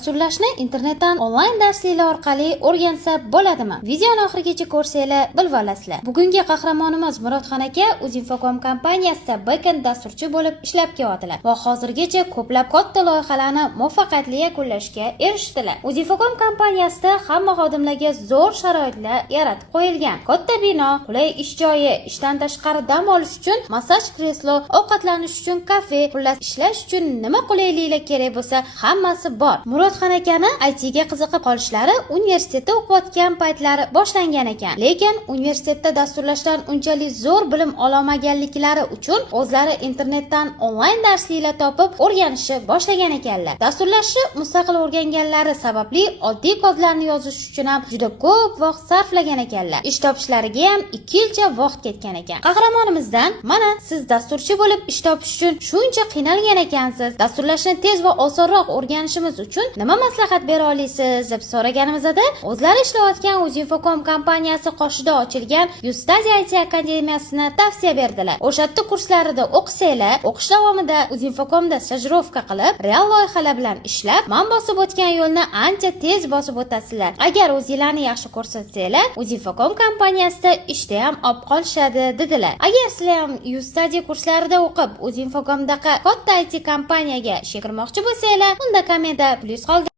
Dasturlashni internetdan onlayn darsliklar orqali o'rgansa bo'ladimi? Videoni oxirigacha ko'rsanglar bilib olasizlar. Bugungi qahramonimiz Murodxon aka Uzinfocom kompaniyasida backend dasturchi bo'lib ishlab kelyaptilar va hozirgacha ko'plab katta loyihalarni muvaffaqiyatli yakunlashga erishdilar. Uzinfocom kompaniyasida hamma xodimlarga zo'r sharoitlar yaratib qo'yilgan. Katta bino, qulay ish joyi, ishdan tashqari dam olish uchun massaj kreslo, ovqatlanish uchun kafe, xullas ishlash uchun nima qulayliklar kerak bo'lsa, hammasi bor. Murodxon akani IT ga qiziqib qolishlari universitetda o'qiyotgan paytlari boshlangan ekan. Lekin universitetda dasturlashdan unchalik zo'r bilim olmaganliklari uchun o'zlari internetdan onlayn darsliklar topib o'rganishni boshlagan ekanlar. Dasturlashni mustaqil o'rganganlari sababli oddiy kodlarni yozish uchun ham juda ko'p vaqt sarflagan ekanlar. Ish topishlariga ham 2 yilcha vaqt ketgan ekan. Qahramonimizdan mana siz dasturchi bo'lib ish topish uchun shuncha qiynalgan ekansiz. Dasturlashni tez va osonroq o'rganishimiz uchun nima maslahat bera olasiz deb so'raganimizda o'zlari ishlayotgan Uzinfocom kompaniyasi qoshida ochilgan Yustadia IT akademiyasini tavsiya berdilar. O'sha yerda kurslarida o'qisanglar, o'qish davomida Uzinfocomda stajirovka qilib, real loyihalar bilan ishlab, men bosib o'tgan yo'lni ancha tez bosib o'tasizlar. Agar o'zingizlarni yaxshi ko'rsatsanglar, Uzinfocom kompaniyasida ishda ham olib qolishadi dedilar. Agar sizlar ham Yustadia kurslarida o'qib, Uzinfocomdaqa katta IT kompaniyaga ishga kirmoqchi bo'lsanglar, unda kommentda plus qoldir